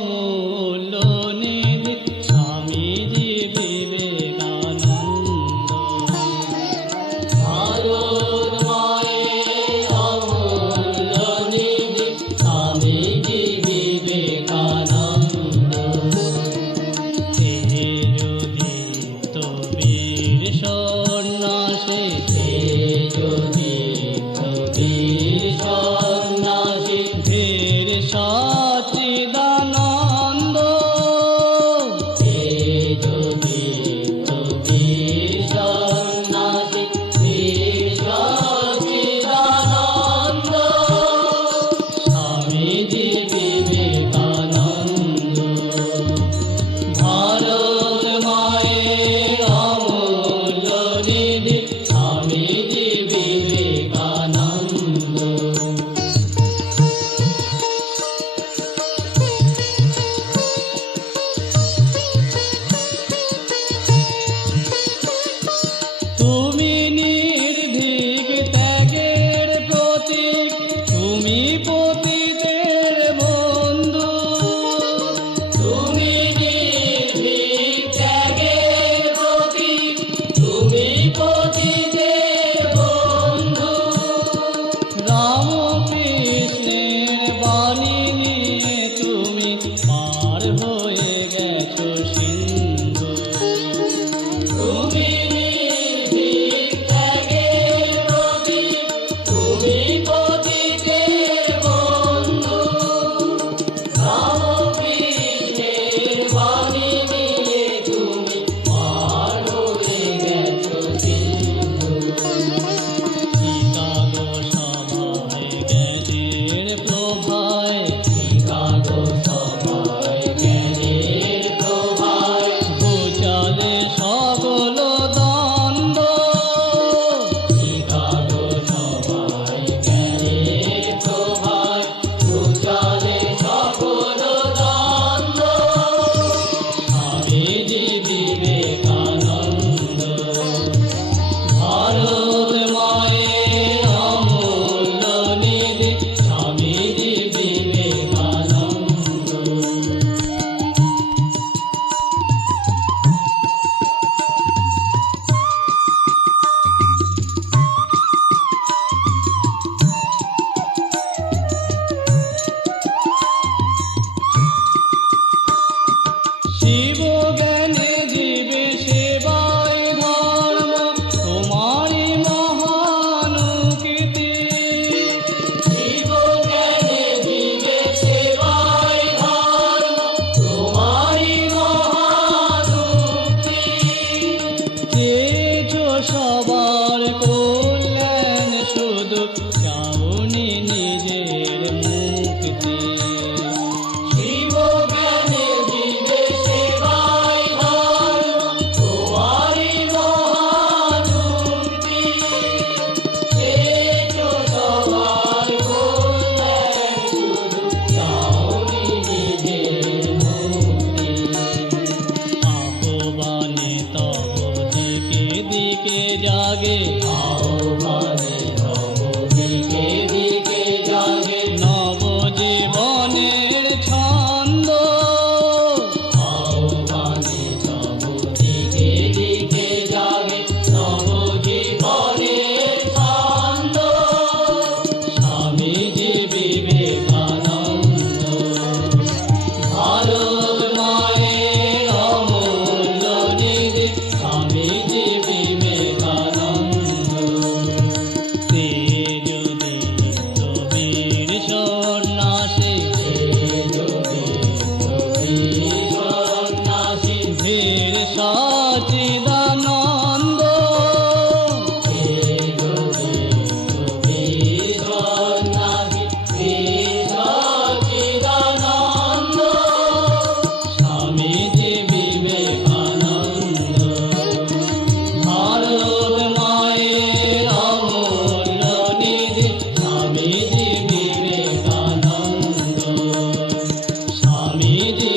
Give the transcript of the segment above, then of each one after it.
অমূল্য নিধি স্বামীজি বিবেকানন্দ। ভারত মায়ের অমূল্য নিধি স্বামীজি বিবেকানন্দ। তেজোদীপ্ত বীর সন্ন্যাসী, তেজোদীপ্ত বীর সন্ন্যাসী, ধীর সচ্চিদানন্দ। তেজোদীপ্ত বীর সন্ন্যাসী, ধীর সচ্চিদানন্দ। স্বামীজি বিবেকানন্দ। ভারত মায়ের অমূল্য নিধি স্বামীজি বিবেকানন্দ। তুমি নির্ভীক ত্যাগের প্রতীক, তুমি পতিতের বন্ধু। তুমি নির্ভীক ত্যাগের প্রতীক, তুমি পতিতের বন্ধু। রামকৃষ্ণের বাণী নিয়ে তুমি পার হয়ে গেছো সিন্ধু। তুমি নির্ভীক ত্যাগের প্রতীক, তুমি পতিতের বন্ধু। রামকৃষ্ণের বাণী নিয়ে তুমি পার হয়ে গেছো সিন্ধু। শিকাগো সভায় জ্ঞানের প্রভায়, শিকাগো সভায় জ্ঞানের প্রভায়, ঘুচালে সকল দ্বন্দ্ব। শিকাগো সভায় জ্ঞানের প্রভায়, ঘুচালে সকল দ্বন্দ্ব। স্বামীজি বিবেকানন্দ। ভারত মায়ের অমূল্য নিধি স্বামীজি বিবেকানন্দ। শিব জ্ঞানে জীবে সেবায় ধর্ম, তোমারি মহানুকীর্তি। শিব জ্ঞানে জীবে সেবায় ধর্ম, তোমারি মহানুক্তি। চেয়েছো সবার কল্যাণ, শুধু চাওনি নিজের মুক্তি। শিব জ্ঞানে জীবে সেবায় ধর্ম, তোমারি মহানুক্তি। চেয়েছো সবার কল্যাণ, শুধু চাওনি নিজের মুক্তি। আহ্বানে তব দিকে দিকে জাগে, আহ্বানে তব দিকে দিকে জাগে, নবজীবনের ছন্দ। আহ্বানে তব দিকে দিকে জাগে, নবজীবনের ছন্দ। স্বামীজি বিবেকানন্দ। ভারত মায়ের অমূল্য নিধি স্বামীজি বিবেকানন্দ। তেজোদীপ্ত বীর সন্ন্যাসী, তেজোদীপ্ত বীর সন্ন্যাসী, ধীর সচ্চিদানন্দ। তেজোদীপ্ত বীর সন্ন্যাসী, ধীর সচ্চিদানন্দ। স্বামীজি বিবেকানন্দ। ভারত মায়ের অমূল্য নিধি স্বামীজি বিবেকানন্দ। স্বামীজি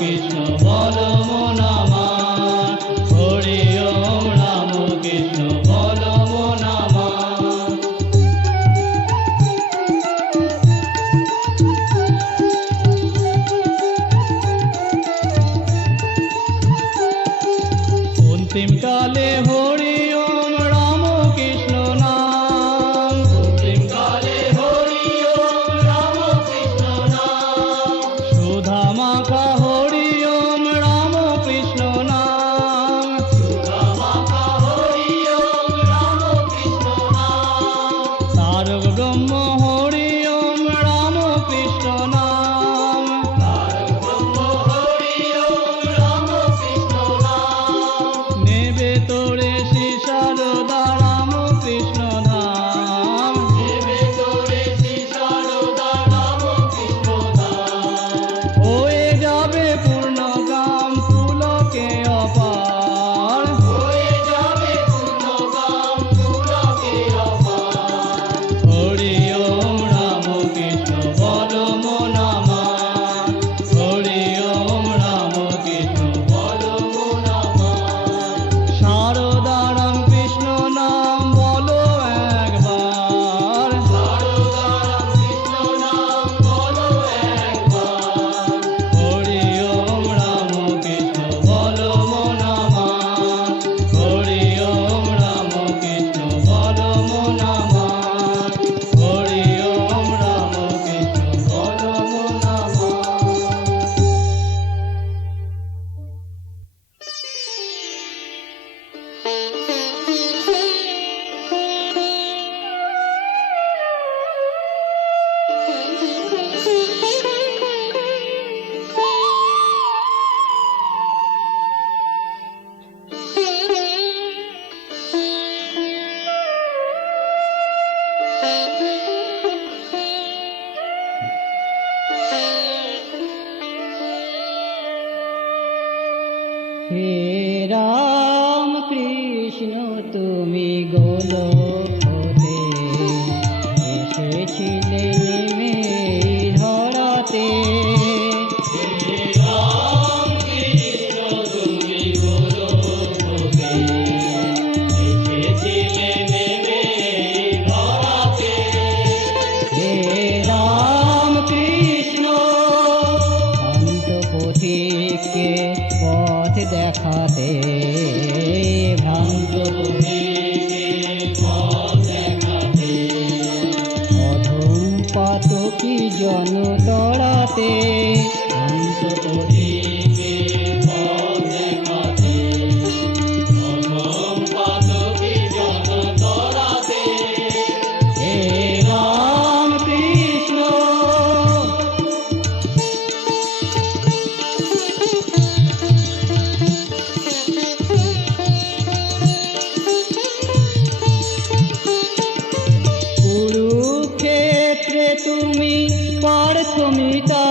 কৃষ্ণ বলো মন আমার, হরি ওম রাম কৃষ্ণ বলো মন আমার। অন্তিম কালে হরি ওম রাম কৃষ্ণ নাম, অন্তিম কালে হরি ওম রাম কৃষ্ণ নাম, সুধা মাখা হরি ওম রাম কৃষ্ণ নাম, সুধা মাখা হরি ওম রাম কৃষ্ণ নাম, তারক ব্রহ্ম হরি ওম রাম কৃষ্ণ নাম, তারক ব্রহ্ম হরি ওম রাম কৃষ্ণ নাম, নেবে তোরে শ্রী সারদা রাম কৃষ্ণ ধাম, নেবে তোরে শ্রী সারদা রাম কৃষ্ণ ধাম, হয়ে যাবে পূর্ণ কাম পুলকে অপার, হয়ে যাবে পূর্ণ কাম পুলকে অপার, হরি ওম রাম কৃষ্ণ বলো মন আমার, হরি ওম রাম কৃষ্ণ বলো মন আমার, সারদা রাম কৃষ্ণ নাম বলো একবার, সারদা রাম কৃষ্ণ নাম বলো একবার, হরি ওম রাম কৃষ্ণ বলো মন আমার, হরি ওম রাম কৃষ্ণ বলো মন আমার, হরি ওম রাম কৃষ্ণ বলো মন আমার। হে রাম কৃষ্ণ তুমি গোলকে এসেছিলে নেমে ধরাতে, হে রাম কৃষ্ণ তুমি গোলকে এসেছিলে নেমে ধরাতে, হে রাম কৃষ্ণ শান্ত পথিককে পথ দেখাতে, ভ্রান্ত পথিককে পথ দেখাতে, অধম পাতকী জন তড়াতে, ভ্রান্ত পথিককে পথ দেখাতে, অধম পাতকী জন তড়াতে, হে রাম কৃষ্ণ। কুরুক্ষেত্রে তুমি পার্থমিতা,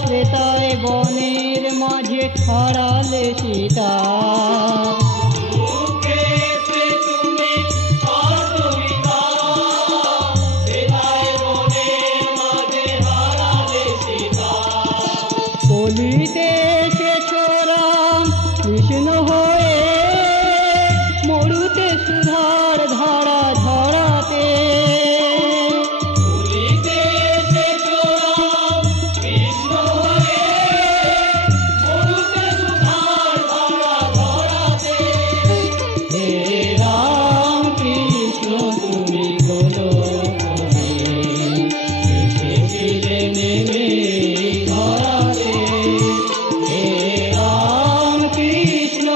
ত্রেতায় বনের মাঝে হারালে সীতা, কুরুক্ষেত্রে তুমি পার্থমিতা, ত্রেতায় বনের মাঝে হারালে সীতা, কলিতে এসেছ রাম কৃষ্ণ হয়ে, মরুতে সুধার ধারা ঝরাতে, কলিতে এসেছ রাম কৃষ্ণ হয়ে, মরুতে সুধার ধারা ঝরাতে, হে রাম কৃষ্ণ তুমি গোলকে এসেছিলে নেমে ধরাতে, হে রাম কৃষ্ণ।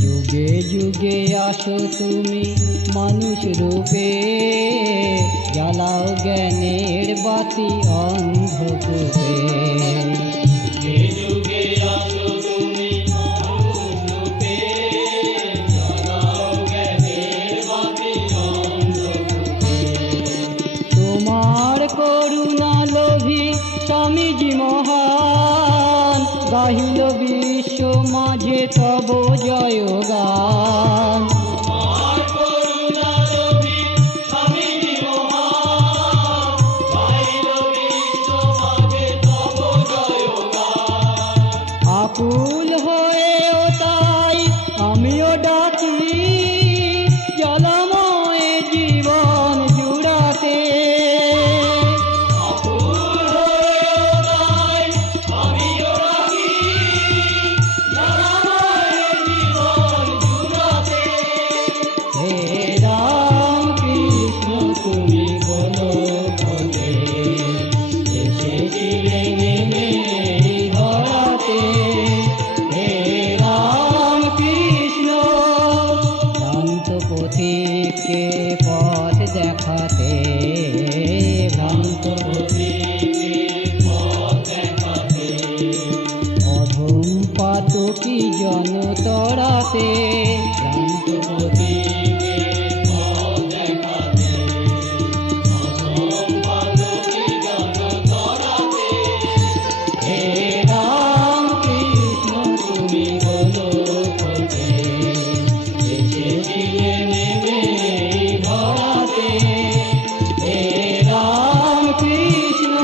যুগে যুগে আসো তুমি মানুষ রূপে, জ্বালাও জ্ঞানের বাতি অন্ধকূপে, যুগে যুগে আসো তুমি মানুষ রূপে, জ্বালাও জ্ঞানের বাতি অন্ধকূপে, তোমার করুণা লোভী স্বামীজি মহান, গাহিল বিশ্ব মাঝে তব জয় গান। আকুল হয়েও তাই আমিও ডাকি জলময় জীবন জুড়াতে। হে রাম কৃষ্ণ তুমি বলো বলে এসেছিলে নেমে এই ধরাতে। হে রাম কৃষ্ণ ভ্রান্ত পথিককে পথ দেখাতে, ভ্রান্ত পথিককে পথ দেখাতে, অধম পাতকী জন তরাতে। ভ্রান্ত পথিককে পথ দেখাতে, অধম পাতকী জন তরাতে। হে রাম কৃষ্ণ তুমি বলো পথে এসেছিলে নেমে এই ধরাতে। হে রাম কৃষ্ণ।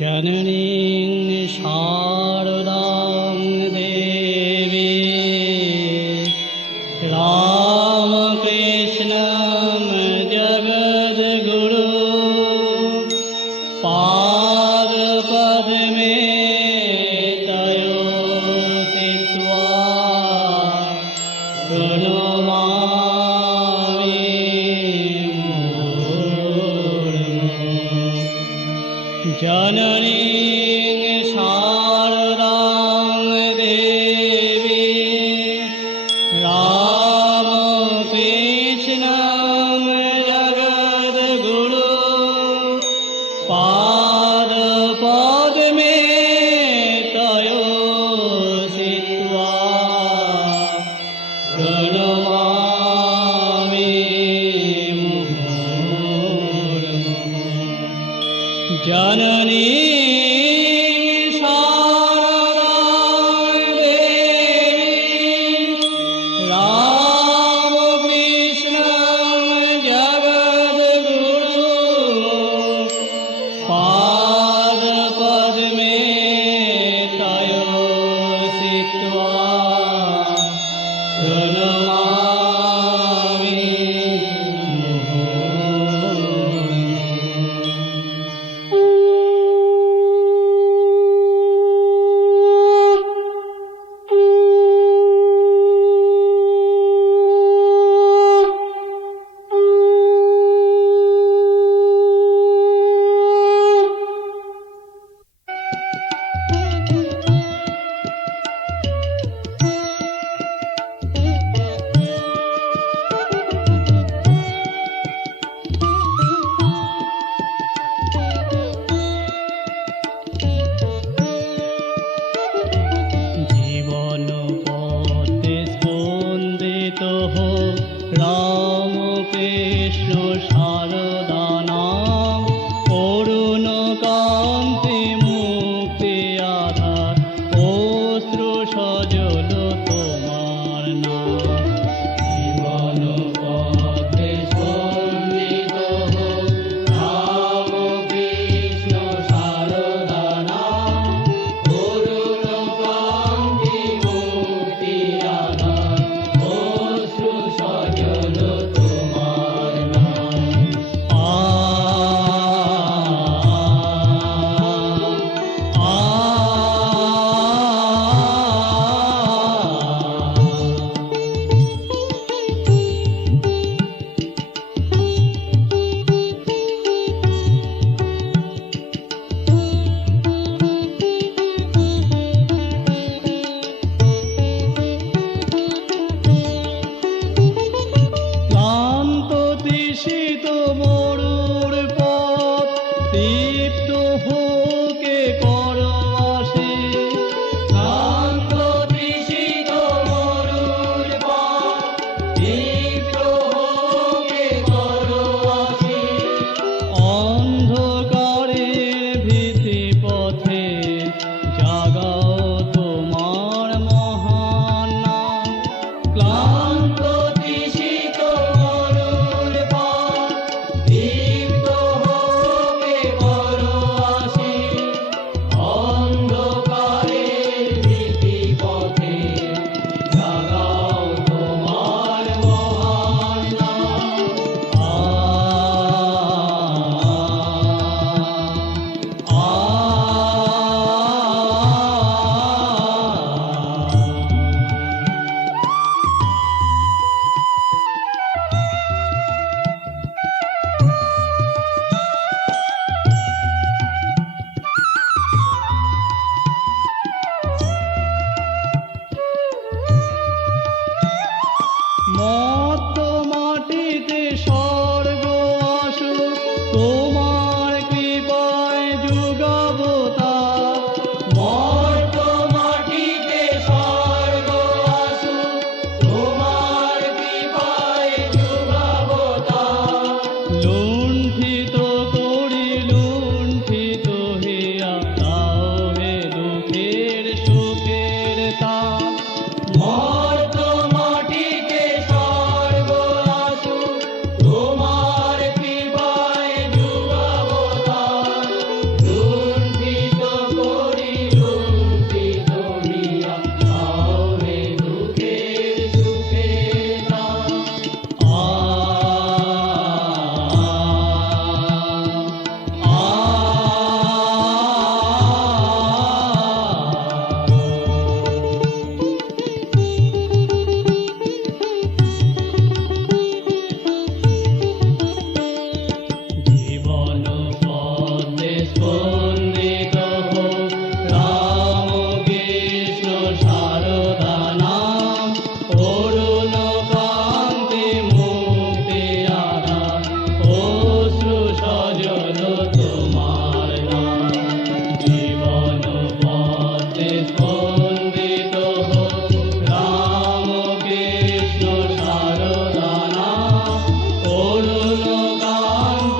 जननीं शारदां देवी रामकृष्णं जगद्गुरु पादपद्मे तयो स्थित्वा प्रणमामि मूर्ध्ना। जननीं शारदां देवी रामकृष्णं जगद्गुरु पादपद्मे तयो स्थित्वा प्रणमामि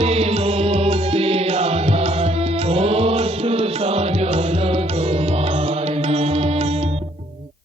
মন